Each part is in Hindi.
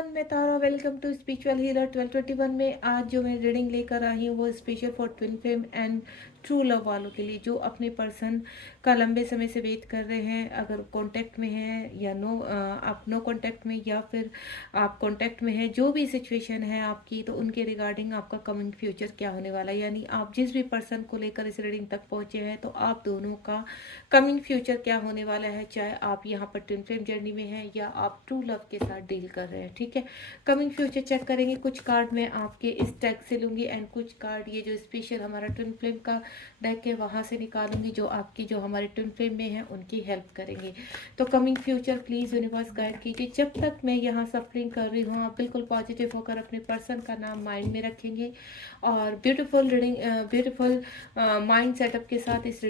एवरीवन, मैं तारा। वेलकम टू स्पिरिचुअल हीलर 1221 में आज जो मैं रीडिंग लेकर आई हूँ वो special for twin flame and true love वालों के लिए, जो अपने पर्सन का लंबे समय से वेट कर रहे हैं। अगर कांटेक्ट में है या आप नो कांटेक्ट में, या फिर आप कांटेक्ट में है, जो भी सिचुएशन है आपकी, तो उनके रिगार्डिंग आपका कमिंग फ्यूचर क्या होने वाला है। यानी आप जिस भी पर्सन को लेकर इस रीडिंग तक पहुंचे हैं, तो आप दोनों का कमिंग फ्यूचर क्या होने वाला है, चाहे आप यहाँ पर ट्विन फ्लेम जर्नी में हैं या आप ट्रू लव के साथ डील कर रहे हैं। ठीक है, कमिंग फ्यूचर चेक करेंगे। कुछ कार्ड मैं आपके इस डेक से लूंगी एंड कुछ कार्ड ये जो स्पेशल हमारा ट्विन फ्लेम का डेक है वहां से निकालूंगी, जो आपकी जो हमारे ट्विन फ्लेम में है उनकी हेल्प करेंगे। तो coming future please universe guide कीजिए। जब तक मैं यहाँ सफरिंग कर रही हूँ, आप बिल्कुल पॉजिटिव होकर अपने पर्सन का नाम माइंड में रखेंगे और beautiful reading, beautiful mind setup के साथ इस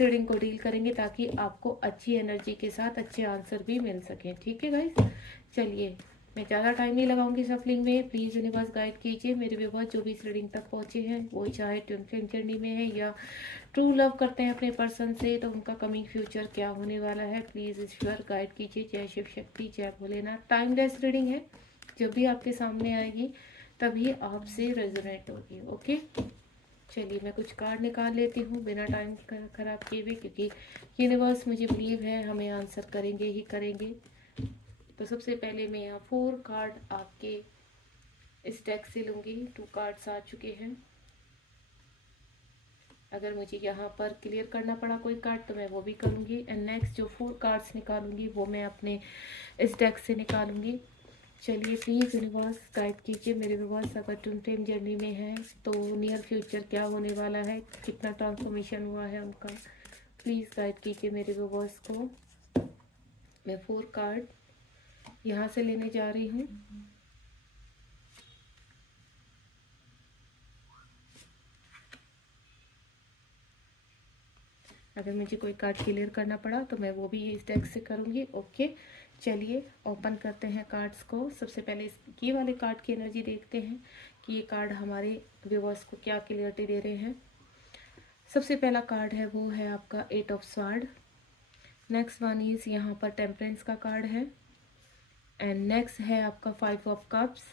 रीडिंग को डील करेंगे, ताकि आपको अच्छी एनर्जी के साथ अच्छे आंसर भी मिल सकें। ठीक है गाइस, चलिए मैं ज़्यादा टाइम नहीं लगाऊंगी सफलिंग में। प्लीज़ यूनिवर्स गाइड कीजिए मेरे व्यूअर्स जो भी इस रीडिंग तक पहुंचे हैं, वो चाहे ट्विन फ्लेम जर्नी में है या ट्रू लव करते हैं अपने पर्सन से, तो उनका कमिंग फ्यूचर क्या होने वाला है। प्लीज़ ईश्वर गाइड कीजिए। जय शिव शक्ति, जय भोलेनाथ। टाइमलेस रीडिंग है, जब भी आपके सामने आएगी तभी आपसे रेजोनेट होगी। ओके, चलिए मैं कुछ कार्ड निकाल लेती हूँ बिना टाइम खराब किए हुए, क्योंकि यूनिवर्स मुझे बिलीव है हमें आंसर करेंगे ही करेंगे। तो सबसे पहले मैं यहाँ 4 कार्ड आपके इस डेक से लूँगी। 2 कार्ड्स आ चुके हैं। अगर मुझे यहाँ पर क्लियर करना पड़ा कोई कार्ड तो मैं वो भी करूँगी। एंड नेक्स्ट जो 4 कार्ड्स निकालूंगी वो मैं अपने इस डेक से निकालूंगी। चलिए प्लीज़ यूनिवर्स गाइड कीजिए मेरे व्यूअर्स, अगर ट्विन फ्लेम जर्नी में है तो नियर फ्यूचर क्या होने वाला है, कितना ट्रांसफॉर्मेशन हुआ है उनका। प्लीज़ गाइड कीजिए मेरे व्यूअर्स को। मैं 4 कार्ड यहाँ से लेने जा रही हूँ। अगर मुझे कोई कार्ड क्लियर करना पड़ा तो मैं वो भी इस डेक से करूँगी। ओके, चलिए ओपन करते हैं कार्ड्स को। सबसे पहले ये वाले कार्ड की एनर्जी देखते हैं कि ये कार्ड हमारे व्यूअर्स को क्या क्लियरिटी दे रहे हैं। सबसे पहला कार्ड है वो है आपका 8 of sword. Next one is यहाँ पर टेम्परेंस का कार्ड है। एंड नेक्स्ट है आपका 5 of cups.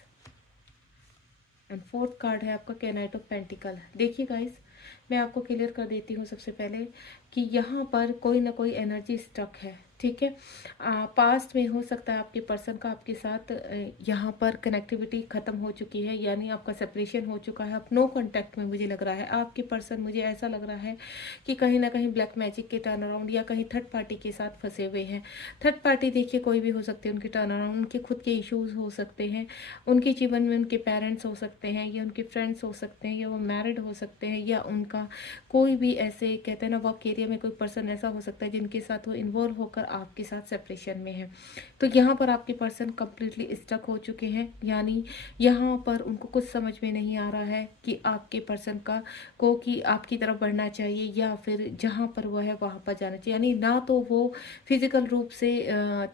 And 4th card है आपका कैनाइट ऑफ पेंटिकल। देखिए गाइस, मैं आपको क्लियर कर देती हूँ सबसे पहले कि यहाँ पर कोई ना कोई एनर्जी स्टक है। ठीक है, पास्ट में हो सकता है आपके पर्सन का आपके साथ यहाँ पर कनेक्टिविटी ख़त्म हो चुकी है, यानी आपका सेपरेशन हो चुका है। आप नो कांटेक्ट में मुझे लग रहा है आपके पर्सन, मुझे ऐसा लग रहा है कि कहीं ना कहीं ब्लैक मैजिक के टर्न अराउंड या कहीं थर्ड पार्टी के साथ फंसे हुए हैं। थर्ड पार्टी देखिए कोई भी हो सकते हैं, उनके टर्न अराउंड, उनके खुद के इश्यूज हो सकते हैं, उनके जीवन में उनके पेरेंट्स हो सकते हैं या उनके फ्रेंड्स हो सकते हैं, या वो मैरिड हो सकते हैं, या उनका कोई भी ऐसे कहते हैं ना वर्क एरिया में कोई पर्सन ऐसा हो सकता है जिनके साथ वो इन्वॉल्व होकर आपके साथ सेपरेशन में है। तो यहाँ पर आपके पर्सन कंप्लीटली स्टक हो चुके हैं, यानी यहाँ पर उनको कुछ समझ में नहीं आ रहा है कि आपके पर्सन का को कि आपकी तरफ बढ़ना चाहिए या फिर जहाँ पर वो है वहाँ पर जाना चाहिए। यानी ना तो वो फिजिकल रूप से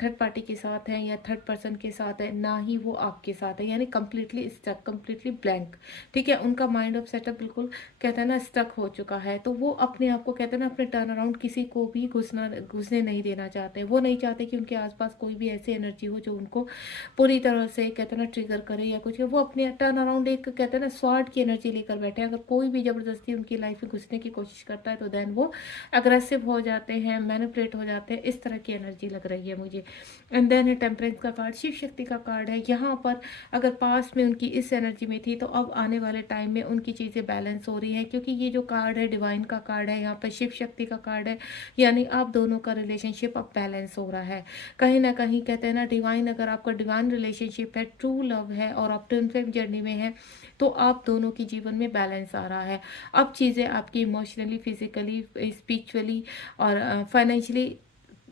थर्ड पार्टी के साथ है या थर्ड पर्सन के साथ है, ना ही वो आपके साथ है, यानी कंप्लीटली स्टक, कंप्लीटली ब्लैंक। ठीक है, उनका माइंड ऑफ सेटअप बिल्कुल कहते हैं ना स्टक हो चुका है। तो वो अपने आप को कहते हैं ना अपने टर्न अराउंड किसी को भी घुसने नहीं देना चाहते। वो नहीं चाहते कि उनके आसपास कोई भी ऐसी एनर्जी हो जो उनको पूरी तरह से कहते हैं ना ट्रिगर करे या कुछ। वो अपने टर्न अराउंड एक कहते हैं ना स्वार्ड की एनर्जी लेकर बैठे हैं। अगर कोई भी जबरदस्ती उनकी लाइफ में घुसने की कोशिश करता है तो देन वो अग्रेसिव हो जाते हैं, मैनिपुलेट हो जाते हैं। इस तरह की एनर्जी लग रही है मुझे। एंड देन है टेम्परेंस का कार्ड, शिव शक्ति का कार्ड है। यहाँ पर अगर पास्ट में उनकी इस एनर्जी में थी तो अब आने वाले टाइम में उनकी चीज़ें बैलेंस हो रही हैं, क्योंकि ये जो कार्ड है डिवाइन का कार्ड है, यहाँ पर शिव शक्ति का कार्ड है। यानी आप दोनों का रिलेशनशिप अब बैलेंस हो रहा है। कहीं ना कहीं कहते हैं ना डिवाइन, अगर आपका डिवाइन रिलेशनशिप है, ट्रू लव है और आप ट्विन फ्लेम जर्नी में है, तो आप दोनों की जीवन में बैलेंस आ रहा है। अब चीज़ें आपकी इमोशनली, फिजिकली, स्पिरिचुअली और फाइनेंशियली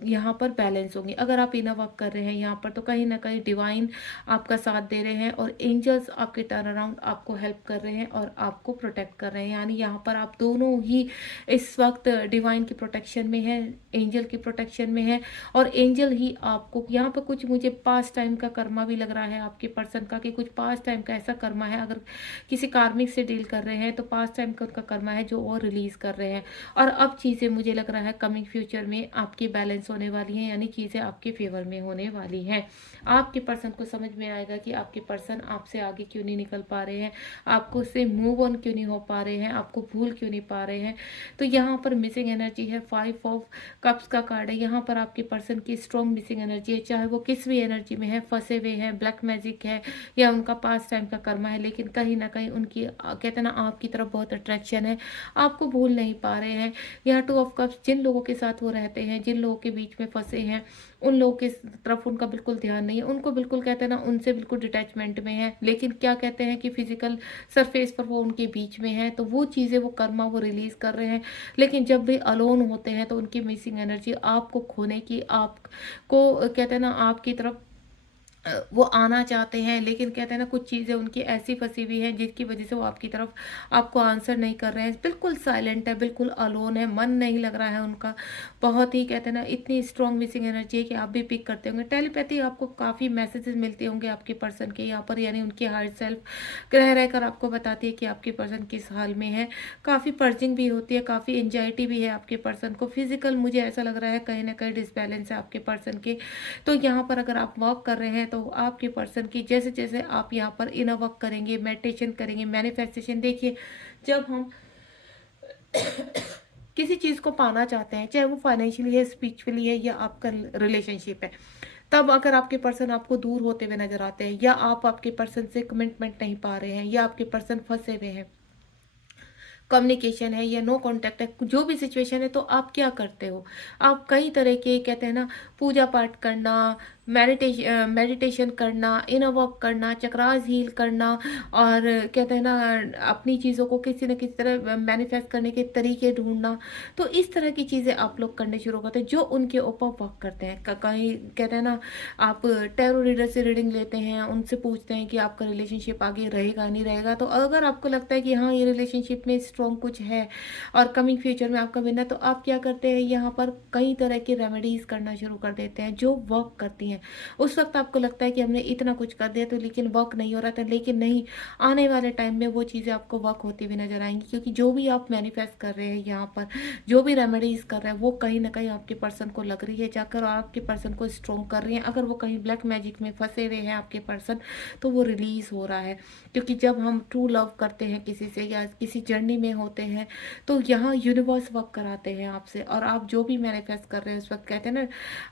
यहाँ पर बैलेंस होंगी। अगर आप इनर वर्क कर रहे हैं यहाँ पर तो कहीं ना कहीं डिवाइन आपका साथ दे रहे हैं और एंजल्स आपके टर्न अराउंड आपको हेल्प कर रहे हैं और आपको प्रोटेक्ट कर रहे हैं। यानी यहाँ पर आप दोनों ही इस वक्त डिवाइन की प्रोटेक्शन में है, एंजल की प्रोटेक्शन में है, और एंजल ही आपको यहाँ पर कुछ मुझे पास्ट टाइम का कर्मा भी लग रहा है आपके पर्सन का, कि कुछ पास्ट टाइम का ऐसा कर्मा है। अगर किसी कार्मिक से डील कर रहे हैं तो पास्ट टाइम का उनका कर्मा है जो वो रिलीज कर रहे हैं। और अब चीज़ें मुझे लग रहा है कमिंग फ्यूचर में आपकी बैलेंस होने वाली हैं, यानी चीज़ें आपके फेवर में होने वाली हैं। आपके पर्सन को समझ में आएगा कि आपके पर्सन आपसे आगे क्यों नहीं निकल पा रहे हैं, आपको उससे मूव ऑन क्यों नहीं हो पा रहे हैं, आपको भूल क्यों नहीं पा रहे हैं। तो यहाँ पर मिसिंग एनर्जी है, 5 ऑफ कप्स का कार्ड है। यहाँ पर आपके पर्सन की स्ट्रॉन्ग मिसिंग एनर्जी है, चाहे वो किस भी एनर्जी में है, फंसे हुए हैं, ब्लैक मैजिक है या उनका पास टाइम का कर्मा है, लेकिन कहीं ना कहीं उनकी कहते हैं ना आपकी तरफ बहुत अट्रैक्शन है, आपको भूल नहीं पा रहे हैं। यहाँ 2 ऑफ कप्स, जिन लोगों के साथ वो रहते हैं, जिन लोगों के बीच में फंसे हैं, उन लोगों की तरफ उनका बिल्कुल ध्यान नहीं है, उनको बिल्कुल कहते हैं ना उनसे बिल्कुल डिटैचमेंट में है, लेकिन क्या कहते हैं कि फिजिकल सरफेस पर वो उनके बीच में है, तो वो चीज़ें वो कर्मा वो रिलीज कर रहे हैं। लेकिन जब भी अलोन होते हैं तो उनकी मिसिंग एनर्जी आपको खोने की, आपको कहते हैं ना आपकी तरफ वो आना चाहते हैं, लेकिन कहते हैं ना कुछ चीज़ें उनकी ऐसी फंसी हुई हैं जिसकी वजह से वो आपकी तरफ आपको आंसर नहीं कर रहे हैं, बिल्कुल साइलेंट है, बिल्कुल अलोन है, मन नहीं लग रहा है उनका। बहुत ही कहते हैं ना इतनी स्ट्रॉन्ग मिसिंग एनर्जी है कि आप भी पिक करते होंगे। टेलीपैथी आपको काफ़ी मैसेजेस मिलते होंगे आपके पर्सन के यहाँ पर, यानी उनकी हार्ट सेल्फ रह रहकर आपको बताती है कि आपके पर्सन किस हाल में है। काफ़ी पर्जिंग भी होती है, काफ़ी एंजाइटी भी है आपके पर्सन को। फिजिकल मुझे ऐसा लग रहा है कहीं ना कहीं डिसबैलेंस है आपके पर्सन के। तो यहाँ पर अगर आप वर्क कर रहे हैं तो आपके पर्सन की जैसे जैसे आप यहाँ पर इनर वर्क करेंगे, मेडिटेशन करेंगे, मैनिफेस्टेशन, देखिए जब हम किसी चीज़ को पाना चाहते हैं, चाहे वो फाइनेंशियली है, स्पिरिचुअली है या आपका रिलेशनशिप है, तब अगर आपके पर्सन आपको दूर होते हुए नजर आते हैं या आप आपके पर्सन से कमिटमेंट नहीं पा रहे हैं या आपके पर्सन फंसे हुए हैं, कम्युनिकेशन है या नो कांटेक्ट है, जो भी सिचुएशन है, तो आप क्या करते हो? आप कई तरह के कहते हैं ना पूजा पाठ करना, मेडिटेशन करना, इनर वर्क करना, चक्रास हील करना, और कहते हैं ना अपनी चीज़ों को किसी न किसी तरह मैनिफेस्ट करने के तरीके ढूंढना। तो इस तरह की चीज़ें आप लोग करने शुरू करते हैं जो उनके ऊपर वर्क करते हैं। कहीं कहते हैं ना आप टैरो रीडर से रीडिंग लेते हैं, उनसे पूछते हैं कि आपका रिलेशनशिप आगे रहेगा नहीं रहेगा। तो अगर आपको लगता है कि हाँ ये रिलेशनशिप में स्ट्रॉन्ग कुछ है और कमिंग फ्यूचर में आपका बिना, तो आप क्या करते हैं यहाँ पर कई तरह की रेमेडीज करना शुरू कर देते हैं जो वर्क करती हैं। उस वक्त आपको लगता है कि हमने इतना कुछ कर दिया तो लेकिन वर्क नहीं हो रहा था, लेकिन नहीं, आने वाले टाइम में वो चीज़ें आपको वर्क होती हुई नजर आएंगी, क्योंकि जो भी आप मैनिफेस्ट कर रहे हैं यहाँ पर, जो भी रेमेडीज कर रहे हैं, वो कहीं ना कहीं आपके पर्सन को लग रही है जाकर, और आपके पर्सन को स्ट्रॉन्ग कर रही है। अगर वो कहीं ब्लैक मैजिक में फंसे हुए हैं आपके पर्सन, तो वो रिलीज हो रहा है। क्योंकि जब हम ट्रू लव करते हैं किसी से या किसी जर्नी में होते हैं, तो यहाँ यूनिवर्स वर्क कराते हैं आपसे, और आप जो भी मैनिफेस्ट कर रहे हैं उस वक्त कहते हैं ना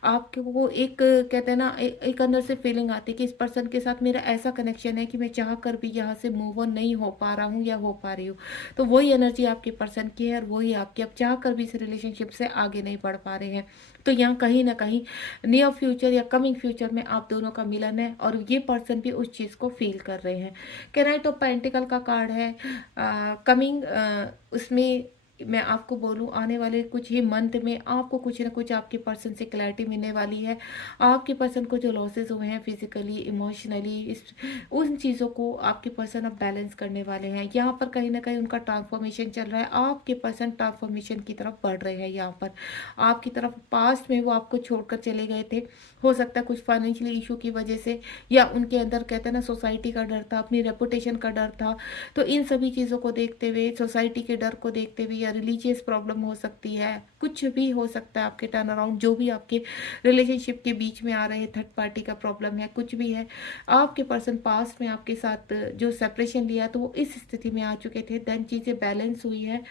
आपको वो एक कहते हैं ना एक अंदर से फीलिंग आती है कि इस पर्सन के साथ मेरा ऐसा कनेक्शन है कि मैं चाह कर भी यहाँ से मूव ऑन नहीं हो पा रहा हूँ या हो पा रही हूँ। तो वही एनर्जी आपके पर्सन की है और वही आपकी, अब चाह कर भी इस रिलेशनशिप से आगे नहीं बढ़ पा रहे हैं। तो यहाँ कहीं ना कहीं नियर फ्यूचर या कमिंग फ्यूचर में आप दोनों का मिलन है और ये पर्सन भी उस चीज़ को फील कर रहे हैं। कैनाइट ऑफ पेंटिकल का कार्ड है कमिंग, उसमें मैं आपको बोलूं आने वाले कुछ ही मंथ में आपको कुछ ना कुछ आपके पर्सन से क्लैरिटी मिलने वाली है। आपके पर्सन को जो लॉसेस हुए हैं फिजिकली, इमोशनली, इस उन चीज़ों को आपके पर्सन अब बैलेंस करने वाले हैं। यहाँ पर कहीं ना कहीं उनका ट्रांसफॉर्मेशन चल रहा है, आपके पर्सन ट्रांसफॉर्मेशन की तरफ बढ़ रहे हैं। यहाँ पर आपकी तरफ पास्ट में वो आपको छोड़कर चले गए थे, हो सकता है कुछ फाइनेंशियली इशू की वजह से, या उनके अंदर कहते हैं ना सोसाइटी का डर था, अपनी रेपुटेशन का डर था। तो इन सभी चीज़ों को देखते हुए, सोसाइटी के डर को देखते हुए, या रिलीजियस प्रॉब्लम हो सकती है, कुछ भी हो सकता है आपके टर्न अराउंड, जो भी आपके रिलेशनशिप के बीच में आ रहे हैं, थर्ड पार्टी का प्रॉब्लम है, कुछ भी है, आपके पर्सन पास्ट में आपके साथ जो सेपरेशन लिया तो वो इस स्थिति में आ चुके थे। देन चीज़ें बैलेंस हुई है,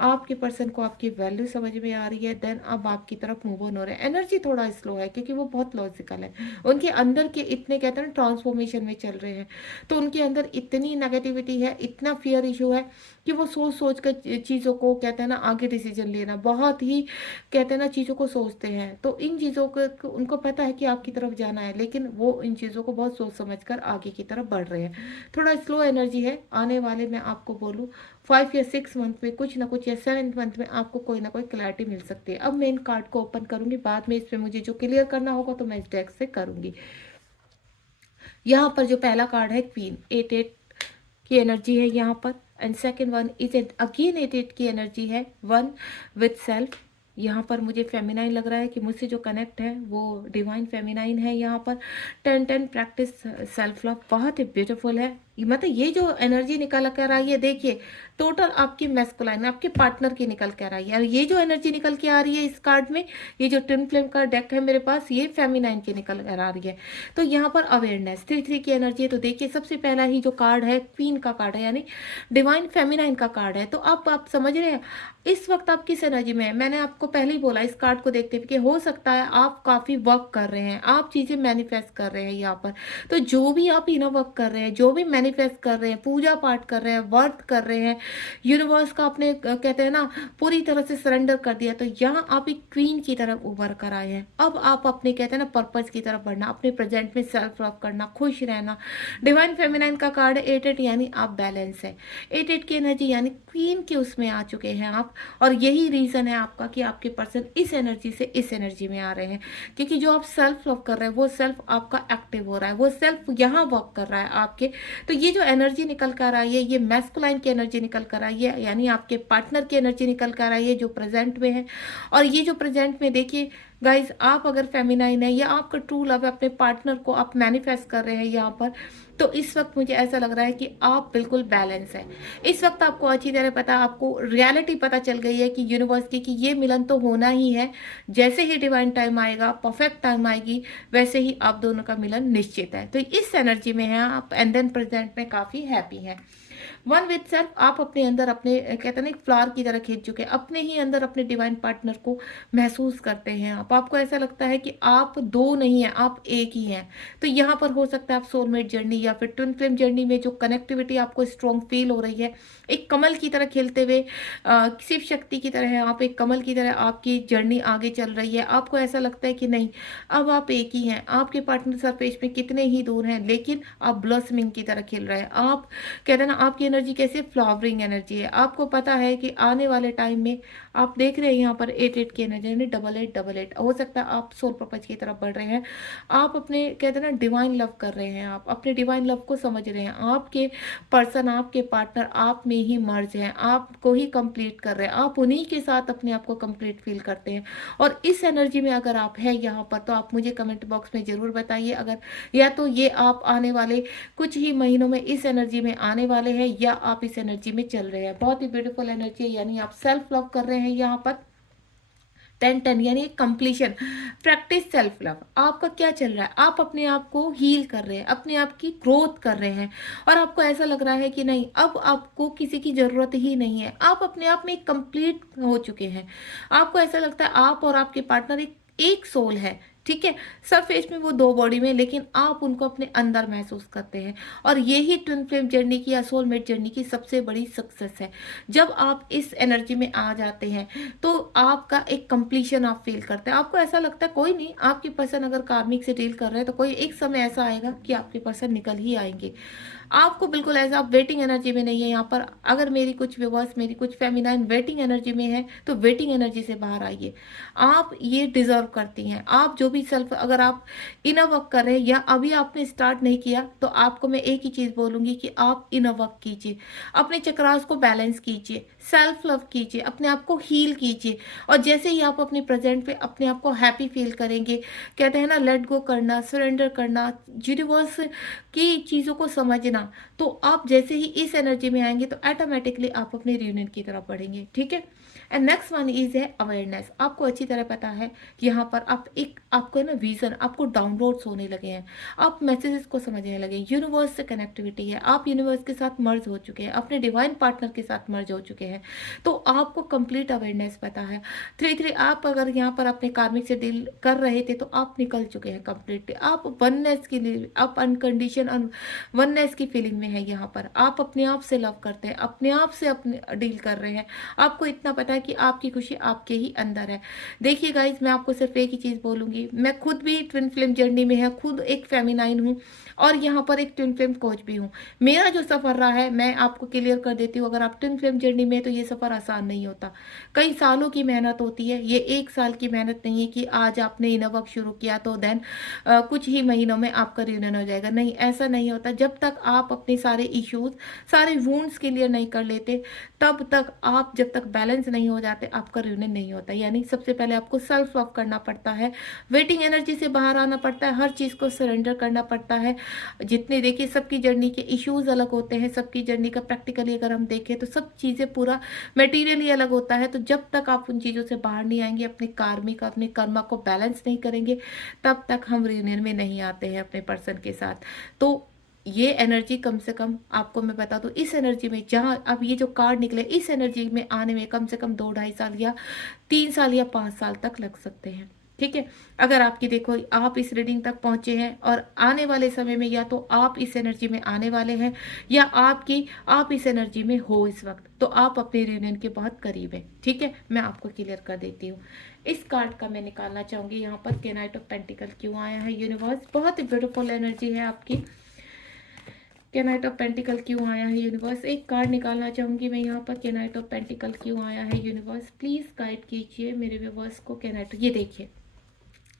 आपके पर्सन को आपकी वैल्यू समझ में आ रही है, देन अब आपकी तरफ मूव ऑन हो रहे हैं। एनर्जी थोड़ा स्लो है क्योंकि वो बहुत लॉजिकल है, उनके अंदर के इतने कहते हैं ना ट्रांसफॉर्मेशन में चल रहे हैं, तो उनके अंदर इतनी नेगेटिविटी है, इतना फियर इशू है कि वो सोच सोच कर चीज़ों को कहते हैं ना आगे डिसीजन लेना, बहुत ही कहते हैं ना चीज़ों को सोचते हैं। तो इन चीज़ों को उनको पता है कि आपकी तरफ जाना है, लेकिन वो इन चीज़ों को बहुत सोच समझ कर आगे की तरफ बढ़ रहे हैं। थोड़ा स्लो एनर्जी है, आने वाले मैं आपको बोलूँ 5 या 6 मंथ में कुछ ना कुछ, या 7 मंथ में आपको कोई ना कोई क्लैरिटी मिल सकती है। अब मैं इन कार्ड को ओपन करूंगी, बाद में इस पर मुझे जो क्लियर करना होगा तो मैं इस डेक से करूंगी। यहाँ पर जो पहला कार्ड है क्वीन, 8 की एनर्जी है यहाँ पर, and second one is again 8 की एनर्जी है, वन विथ सेल्फ। यहाँ पर मुझे फेमिनाइन लग रहा है कि मुझसे जो कनेक्ट है वो डिवाइन फेमिनाइन है। यहाँ पर 10 प्रैक्टिस सेल्फ लव, बहुत ही ब्यूटीफुल है। मतलब ये जो एनर्जी निकल कर आई है, देखिए टोटल आपकी मैस्कुलाइन में आपके पार्टनर की निकल कर आई है। और ये जो एनर्जी निकल के आ रही है इस कार्ड में, ये जो ट्विन फ्लेम का डेक है मेरे पास, ये फेमिनाइन की निकल कर आ रही है। तो यहाँ पर अवेयरनेस 3 की एनर्जी है। तो देखिए सबसे पहला ही जो कार्ड है क्वीन का कार्ड है, यानी डिवाइन फेमिनाइन का कार्ड है। तो अब आप समझ रहे हैं इस वक्त आप किस एनर्जी में है। मैंने आपको पहले ही बोला इस कार्ड को देखते हुए कि हो सकता है आप काफी वर्क कर रहे हैं, आप चीजें मैनिफेस्ट कर रहे हैं यहाँ पर। तो जो भी आप इनर वर्क कर रहे हैं, जो भी मैनिफेस्ट कर रहे हैं, पूजा पाठ कर रहे हैं, वर्क कर रहे हैं, यूनिवर्स का अपने कहते हैं ना पूरी तरह से सरेंडर कर दिया, तो यहाँ आप एक क्वीन की तरफ उभर कर आए हैं। अब आप अपने कहते हैं ना पर्पज की तरफ बढ़ना, अपने प्रेजेंट में सेल्फ लव करना, खुश रहना। डिवाइन फेमिनाइन का कार्ड है 8 यानी आप बैलेंस है। 8 की एनर्जी यानी क्वीन के उसमें आ चुके हैं आप। और यही रीजन है आपका कि आपके पर्सन इस एनर्जी से इस एनर्जी में आ रहे हैं, क्योंकि जो आप सेल्फ लव कर रहे हैं वो सेल्फ आपका एक्टिव हो रहा है, वो सेल्फ यहाँ वर्क कर रहा है आपके। तो ये जो एनर्जी निकल कर आई है ये मैस्कुलाइन की एनर्जी निकल कर आई है, यानी आपके पार्टनर की एनर्जी निकल कर आई है जो प्रेजेंट में है। और ये जो प्रेजेंट में देखिए गाइज, आप अगर फेमिनाइन है या आपका ट्रू लव है, अपने पार्टनर को आप मैनिफेस्ट कर रहे हैं यहाँ पर, तो इस वक्त मुझे ऐसा लग रहा है कि आप बिल्कुल बैलेंस है। इस वक्त आपको अच्छी तरह पता, आपको रियलिटी पता चल गई है कि यूनिवर्स की कि ये मिलन तो होना ही है। जैसे ही डिवाइन टाइम आएगा, परफेक्ट टाइम आएगी, वैसे ही आप दोनों का मिलन निश्चित है। तो इस एनर्जी में है आप, एंड देन प्रेजेंट में काफी हैप्पी है। वन विद सेल्फ, आप अपने अंदर अपने कहते हैं ना एक फ्लावर की तरह खींच चुके हैं, अपने ही अंदर अपने डिवाइन पार्टनर को महसूस करते हैं आप। आपको ऐसा लगता है कि आप दो नहीं है, आप एक ही हैं। तो यहाँ पर हो सकता है आप सोलमेट जर्नी या फिर ट्विन फ्लेम जर्नी में जो कनेक्टिविटी आपको स्ट्रॉन्ग फील हो रही है, एक कमल की तरह खिलते हुए शिव शक्ति की तरह है आप, एक कमल की तरह आपकी जर्नी आगे चल रही है। आपको ऐसा लगता है कि नहीं अब आप एक ही हैं, आपके पार्टनर सरफेस में कितने ही दूर हैं लेकिन आप ब्लॉसमिंग की तरह खिल रहे हैं। आप कहते हैं ना आपकी एनर्जी कैसे फ्लावरिंग एनर्जी है। आपको पता है कि आने वाले टाइम में आप देख रहे हैं यहाँ पर 8 की एनर्जी, यानी 8888 हो सकता है आप सोल पर्पज की तरफ बढ़ रहे हैं। आप अपने कहते हैं ना डिवाइन लव कर रहे हैं, आप अपने डिवाइन लव को समझ रहे हैं। आपके पर्सन, आपके पार्टनर आप में ही मर्ज हैं, आपको ही कंप्लीट कर रहे हैं, आप उन्हीं के साथ अपने आप को कंप्लीट फील करते हैं। और इस एनर्जी में अगर आप है यहाँ पर तो आप मुझे कमेंट बॉक्स में जरूर बताइए, अगर या तो ये आप आने वाले कुछ ही महीनों में इस एनर्जी में आने वाले हैं या आप इस एनर्जी में चल रहे हैं। बहुत ही ब्यूटीफुल एनर्जी है, यानी आप सेल्फ लव कर रहे हैं यहाँ पर 10 यानी कंप्लीशन, प्रैक्टिस सेल्फ लव। आपका क्या चल रहा है, आप अपने आप को हील कर रहे हैं, अपने आप की ग्रोथ कर रहे हैं, और आपको ऐसा लग रहा है कि नहीं अब आपको किसी की जरूरत ही नहीं है, आप अपने आप में कंप्लीट हो चुके हैं। आपको ऐसा लगता है आप और आपके पार्टनर एक सोल है, ठीक है, सरफेस में वो दो बॉडी में, लेकिन आप उनको अपने अंदर महसूस करते हैं। और यही ट्विन फ्लेम जर्नी की या सोलमेट जर्नी की सबसे बड़ी सक्सेस है। जब आप इस एनर्जी में आ जाते हैं तो आपका एक कंप्लीशन आप फील करते हैं। आपको ऐसा लगता है कोई नहीं, आपके पर्सन अगर कार्मिक से डील कर रहे हैं तो कोई एक समय ऐसा आएगा कि आपके पर्सन निकल ही आएंगे। आपको बिल्कुल ऐसा, आप वेटिंग एनर्जी में नहीं है यहाँ पर। अगर मेरी कुछ व्यूअर्स, मेरी कुछ फेमिनाइन वेटिंग एनर्जी में है तो वेटिंग एनर्जी से बाहर आइए। आप ये डिजर्व करती हैं। आप जो भी सेल्फ, अगर आप इनर वर्क कर रहे हैं या अभी आपने स्टार्ट नहीं किया तो आपको मैं एक ही चीज बोलूंगी कि आप इनर वर्क कीजिए, अपने चक्रास को बैलेंस कीजिए, सेल्फ लव कीजिए, अपने आप को हील कीजिए। और जैसे ही आप अपने प्रेजेंट पे अपने आप को हैप्पी फील करेंगे, कहते हैं ना लेट गो करना, सरेंडर करना, यूनिवर्स की चीजों को समझना, तो आप जैसे ही इस एनर्जी में आएंगे तो ऑटोमेटिकली आप अपने रियूनियन की तरफ बढ़ेंगे, ठीक है। एंड नेक्स्ट वन इज है अवेयरनेस। आपको अच्छी तरह पता है यहाँ पर आप एक, आपको ना विजन, आपको डाउनलोड्स होने लगे हैं, आप मैसेजेस को समझने लगे, यूनिवर्स से कनेक्टिविटी है, आप यूनिवर्स के साथ मर्ज हो चुके हैं, अपने डिवाइन पार्टनर के साथ मर्ज हो चुके हैं, तो आपको कंप्लीट अवेयरनेस पता है। 3 आप अगर यहाँ पर अपने कार्मिक से डील कर रहे थे तो आप निकल चुके हैं कंप्लीटली। आप वननेस के लिए, आप अनकंडीशन वननेस की फीलिंग में है यहाँ पर। आप अपने आप से लव करते हैं, अपने आप से अपने डील कर रहे हैं। आपको इतना पता है कि आपकी खुशी आपके ही अंदर है। देखिए गाइज, मैं आपको सिर्फ एक ही चीज बोलूंगी, मैं खुद भी ट्विन फ्लेम जर्नी में है, खुद एक फेमिनाइन हूँ और यहाँ पर एक ट्विन फ्लेम कोच भी हूँ। मेरा जो सफर रहा है मैं आपको क्लियर कर देती हूँ। अगर आप ट्विन फ्लेम जर्नी में, तो ये सफर आसान नहीं होता, कई सालों की मेहनत होती है। ये 1 साल की मेहनत नहीं है कि आज आपने इनर वर्क शुरू किया तो देन कुछ ही महीनों में आपका रियूनियन हो जाएगा। नहीं, ऐसा नहीं होता, जब तक आप अपने सारे इश्यूज, सारे वुंड्स क्लियर नहीं कर लेते, तब तक आप जब तक बैलेंस नहीं हो जाते, आपका रियूनियन नहीं होता। यानी सबसे पहले आपको सेल्फ लव करना पड़ता है, वेटिंग एनर्जी से बाहर आना पड़ता है, हर चीज़ को सरेंडर करना पड़ता है। जितने देखिए सबकी जर्नी के इश्यूज अलग होते हैं, सबकी जर्नी का प्रैक्टिकली अगर हम देखें तो सब चीज़ें पूरा मटेरियली अलग होता है। तो जब तक आप उन चीज़ों से बाहर नहीं आएंगे, अपने कार्मिक अपने कर्मा को बैलेंस नहीं करेंगे, तब तक हम रियूनियन में नहीं आते हैं अपने पर्सन के साथ। तो ये एनर्जी कम से कम आपको मैं बता दूं, इस एनर्जी में जहाँ अब ये जो कार्ड निकले, इस एनर्जी में आने में कम से कम 2-2.5 साल या 3 साल या 5 साल तक लग सकते हैं। ठीक है, अगर आपकी देखो आप इस रीडिंग तक पहुंचे हैं और आने वाले समय में या तो आप इस एनर्जी में आने वाले हैं या आप इस एनर्जी में हो इस वक्त, तो आप अपने रियूनियन के बहुत करीब हैं। ठीक है, मैं आपको क्लियर कर देती हूँ। इस कार्ड का मैं निकालना चाहूंगी यहाँ पर के नाइट ऑफ पेंटिकल क्यों आया है यूनिवर्स, बहुत ही ब्यूटीफुल एनर्जी है आपकी। के नाइट ऑफ पेंटिकल क्यों आया है यूनिवर्स, एक कार्ड निकालना चाहूंगी मैं यहाँ पर। के नाइट ऑफ पेंटिकल क्यों आया है यूनिवर्स, प्लीज गाइड कीजिए मेरे व्यूअर्स को। के नाइट, ये देखिए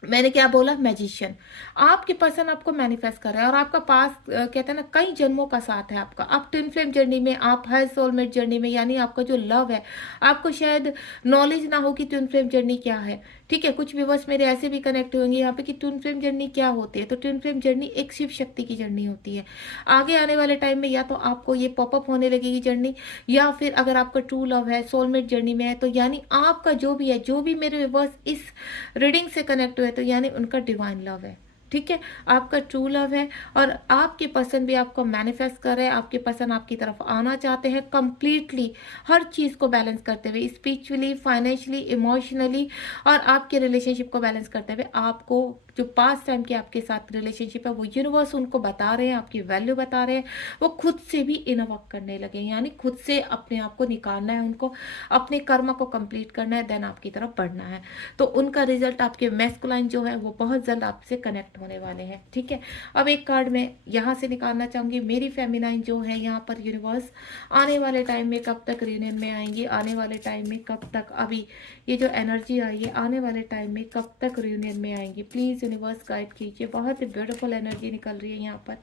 मैंने क्या बोला, मैजिशियन। आपके पर्सन आपको मैनिफेस्ट कर रहा है और आपका पास कहते हैं ना कई जन्मों का साथ है आपका। आप ट्विन फ्लेम जर्नी में, आप है सोलमेट जर्नी में, यानी आपका जो लव है, आपको शायद नॉलेज ना हो कि ट्विन फ्लेम जर्नी क्या है। ठीक है, कुछ व्यूअर्स मेरे ऐसे भी कनेक्ट होंगे यहाँ पे कि ट्विन फ्लेम जर्नी क्या होती है। तो ट्विन फ्लेम जर्नी एक शिव शक्ति की जर्नी होती है। आगे आने वाले टाइम में या तो आपको ये पॉपअप होने लगेगी जर्नी, या फिर अगर आपका ट्रू लव है, सोलमेट जर्नी में है, तो यानी आपका जो भी है, जो भी मेरे व्यूअर्स इस रीडिंग से कनेक्ट हुए, तो यानी उनका डिवाइन लव है। ठीक है, आपका ट्रू लव है और आपके पर्सन भी आपको मैनिफेस्ट कर रहे हैं। आपके पर्सन आपकी तरफ आना चाहते हैं कंप्लीटली, हर चीज को बैलेंस करते हुए, स्पिरिचुअली, फाइनेंशियली, इमोशनली, और आपके रिलेशनशिप को बैलेंस करते हुए। आपको जो पास्ट टाइम की आपके साथ रिलेशनशिप है, वो यूनिवर्स उनको बता रहे हैं, आपकी वैल्यू बता रहे हैं। वो खुद से भी इनवर्क करने लगे, यानी खुद से अपने आप को निकालना है उनको, अपने कर्म को कंप्लीट करना है, देन आपकी तरफ बढ़ना है। तो उनका रिजल्ट आपके मैस्कुलाइन जो है वो बहुत जल्द आपसे कनेक्ट होने वाले हैं। ठीक है, अब एक कार्ड मैं यहाँ से निकालना चाहूंगी, मेरी फेमिनाइन जो है यहाँ पर यूनिवर्स आने वाले टाइम में कब तक रियूनियन में आएंगी, आने वाले टाइम में कब तक, अभी ये जो एनर्जी आई है आने वाले टाइम में कब तक रियूनियन में आएंगी, प्लीज यूनिवर्स गाइड कीजिए। बहुत ही ब्यूटीफुल एनर्जी निकल रही है यहाँ पर,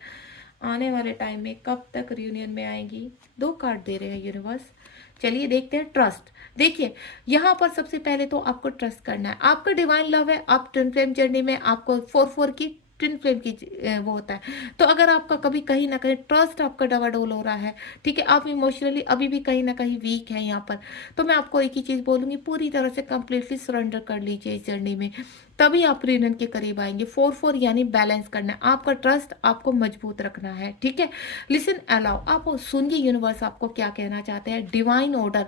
आने वाले टाइम में कब तक रियूनियन में आएंगी। 2 कार्ड दे रहे हैं यूनिवर्स, चलिए देखते हैं। ट्रस्ट, देखिए यहाँ पर सबसे पहले तो आपको ट्रस्ट करना है। आपका डिवाइन लव है, आप ट्विन फ्लेम जर्नी में, आपको 4-4 की ट्विन फ्लेम की वो होता है। तो अगर आपका कभी कहीं ना कहीं ट्रस्ट आपका डवाडोल हो रहा है, ठीक है, आप इमोशनली अभी भी कहीं ना कहीं वीक है यहाँ पर, तो मैं आपको एक ही चीज बोलूंगी, पूरी तरह से कंप्लीटली सरेंडर कर लीजिए इस जर्नी में, तभी आप रियूनियन के करीब आएंगे। 4-4 यानी बैलेंस करना है, आपका ट्रस्ट आपको मजबूत रखना है। ठीक है, लिसन अलाउ, आप सुनिए यूनिवर्स आपको क्या कहना चाहते हैं। डिवाइन ऑर्डर,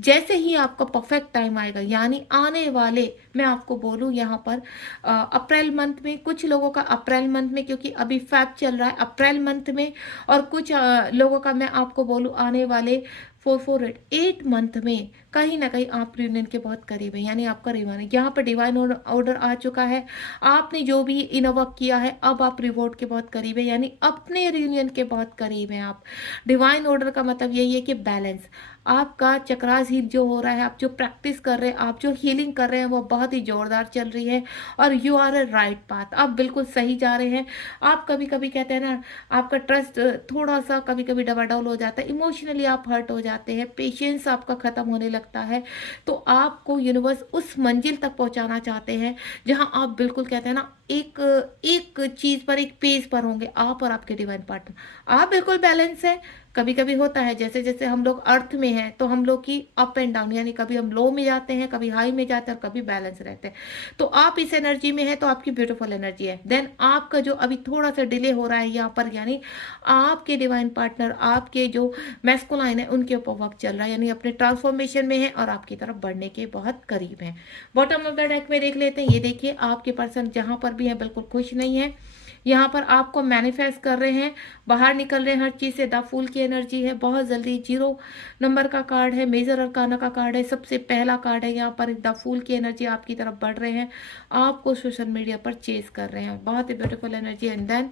जैसे ही आपका परफेक्ट टाइम आएगा, यानी आने वाले, मैं आपको बोलूं यहाँ पर अप्रैल मंथ में, कुछ लोगों का अप्रैल मंथ में, क्योंकि अभी फैब चल रहा है, अप्रैल मंथ में, और कुछ लोगों का मैं आपको बोलूं आने वाले 4-4-8 मंथ में कहीं ना कहीं आप रियूनियन के बहुत करीब है। यानी आपका रियूनियन, यहाँ पर डिवाइन ऑर्डर आ चुका है, आपने जो भी इनवर्क किया है अब आप रिवॉर्ड के बहुत करीब है, यानी अपने रियूनियन के बहुत करीब हैं आप। डिवाइन ऑर्डर का मतलब यही है कि बैलेंस, आपका चक्रास हील जो हो रहा है, आप जो प्रैक्टिस कर रहे हैं, आप जो हीलिंग कर रहे हैं, वो बहुत ही जोरदार चल रही है और you are a right path, आप बिल्कुल सही जा रहे हैं। आप कभी कभी कहते हैं ना, आपका ट्रस्ट थोड़ा सा कभी कभी डबाडाउल हो जाता है, इमोशनली आप हर्ट हो जाते हैं, पेशेंस आपका खत्म होने लगता है। तो आपको यूनिवर्स उस मंजिल तक पहुंचाना चाहते हैं जहां आप बिल्कुल कहते हैं ना एक एक चीज पर, एक पेज पर होंगे आप और आपके डिवाइन पार्टनर, आप बिल्कुल बैलेंस है। कभी कभी होता है जैसे जैसे हम लोग अर्थ में हैं तो हम लोग की अप एंड डाउन, यानी कभी हम लो में जाते हैं, कभी हाई में जाते हैं, कभी बैलेंस रहते हैं। तो आप इस एनर्जी में है तो आपकी ब्यूटीफुल एनर्जी है। देन आपका जो अभी थोड़ा सा डिले हो रहा है यहाँ पर, यानी आपके डिवाइन पार्टनर, आपके जो मैस्कुलाइन है, उनके ऊपर वर्क चल रहा है, यानी अपने ट्रांसफॉर्मेशन में है और आपकी तरफ बढ़ने के बहुत करीब है। बॉटम ऑफ द डेक में देख लेते हैं, ये देखिए आपके पर्सन जहां पर भी है बिल्कुल खुश नहीं है, यहाँ पर आपको मैनिफेस्ट कर रहे हैं, बाहर निकल रहे हैं हर चीज से। द फूल की एनर्जी है, बहुत जल्दी 0 नंबर का कार्ड है, मेजर अरकाना का कार्ड है, सबसे पहला कार्ड है। यहाँ पर द फूल की एनर्जी आपकी तरफ बढ़ रहे हैं, आपको सोशल मीडिया पर चेस कर रहे हैं, बहुत ही beautiful energy. And then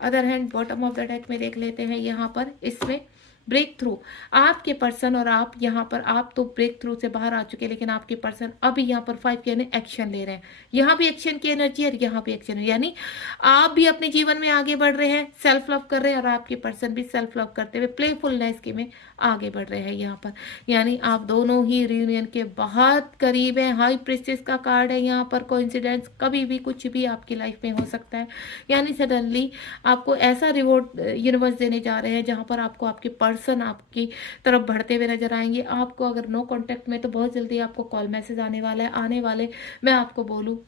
other hand bottom of the deck में देख लेते हैं, यहाँ पर इसमें ब्रेक थ्रू, आपके पर्सन और आप यहाँ पर, आप तो ब्रेक थ्रू से बाहर आ चुके हैं, लेकिन आपके पर्सन अभी यहाँ पर 5 के यानी एक्शन ले रहे हैं। यहाँ भी एक्शन की एनर्जी है और यहाँ भी एक्शन है, यानी आप भी अपने जीवन में आगे बढ़ रहे हैं, सेल्फ लव कर रहे हैं, और आपके पर्सन भी सेल्फ लव करते हुए प्लेफुलनेस के में आगे बढ़ रहे हैं यहाँ पर। यानी आप दोनों ही रियूनियन के बहुत करीब हैं। हाई प्रिस्टेस का कार्ड है यहाँ पर। कोइंसिडेंस, कभी भी कुछ भी आपकी लाइफ में हो सकता है, यानी सडनली आपको ऐसा रिवॉर्ड यूनिवर्स देने जा रहे हैं जहाँ पर आपको आपके पर्सन आपकी तरफ बढ़ते हुए नजर आएंगे। आपको अगर नो कॉन्टैक्ट में, तो बहुत जल्दी आपको कॉल मैसेज आने वाला है, आने वाले, मैं आपको बोलूँ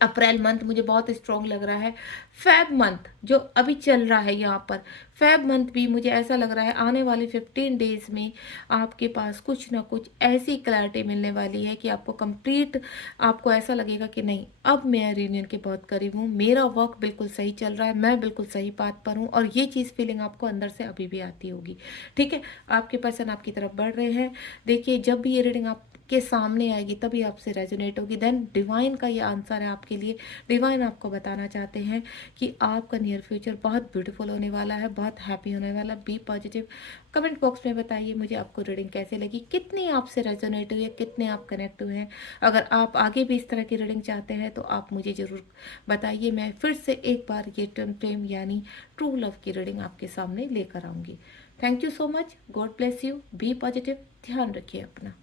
अप्रैल मंथ मुझे बहुत स्ट्रॉन्ग लग रहा है। फेब मंथ जो अभी चल रहा है यहाँ पर, फेब मंथ भी मुझे ऐसा लग रहा है आने वाले 15 डेज में आपके पास कुछ ना कुछ ऐसी क्लैरिटी मिलने वाली है कि आपको कंप्लीट, आपको ऐसा लगेगा कि नहीं, अब मैं रियूनियन के बहुत करीब हूँ, मेरा वर्क बिल्कुल सही चल रहा है, मैं बिल्कुल सही बात पर हूँ, और ये चीज़ फीलिंग आपको अंदर से अभी भी आती होगी। ठीक है, आपके पर्सन आपकी तरफ बढ़ रहे हैं। देखिए, जब भी ये रीडिंग आप के सामने आएगी तभी आपसे रेजोनेट होगी। देन डिवाइन का ये आंसर है आपके लिए। डिवाइन आपको बताना चाहते हैं कि आपका नियर फ्यूचर बहुत ब्यूटीफुल होने वाला है, बहुत हैप्पी होने वाला है। B positive. कमेंट बॉक्स में बताइए मुझे आपको रीडिंग कैसे लगी, कितनी आपसे रेजोनेट हुई है, कितने आप कनेक्ट हुए हैं। अगर आप आगे भी इस तरह की रीडिंग चाहते हैं तो आप मुझे ज़रूर बताइए। मैं फिर से एक बार ये ट्विन फ्लेम यानी ट्रू लव की रीडिंग आपके सामने लेकर आऊँगी। Thank you so much. God bless you. Be positive. ध्यान रखिए अपना।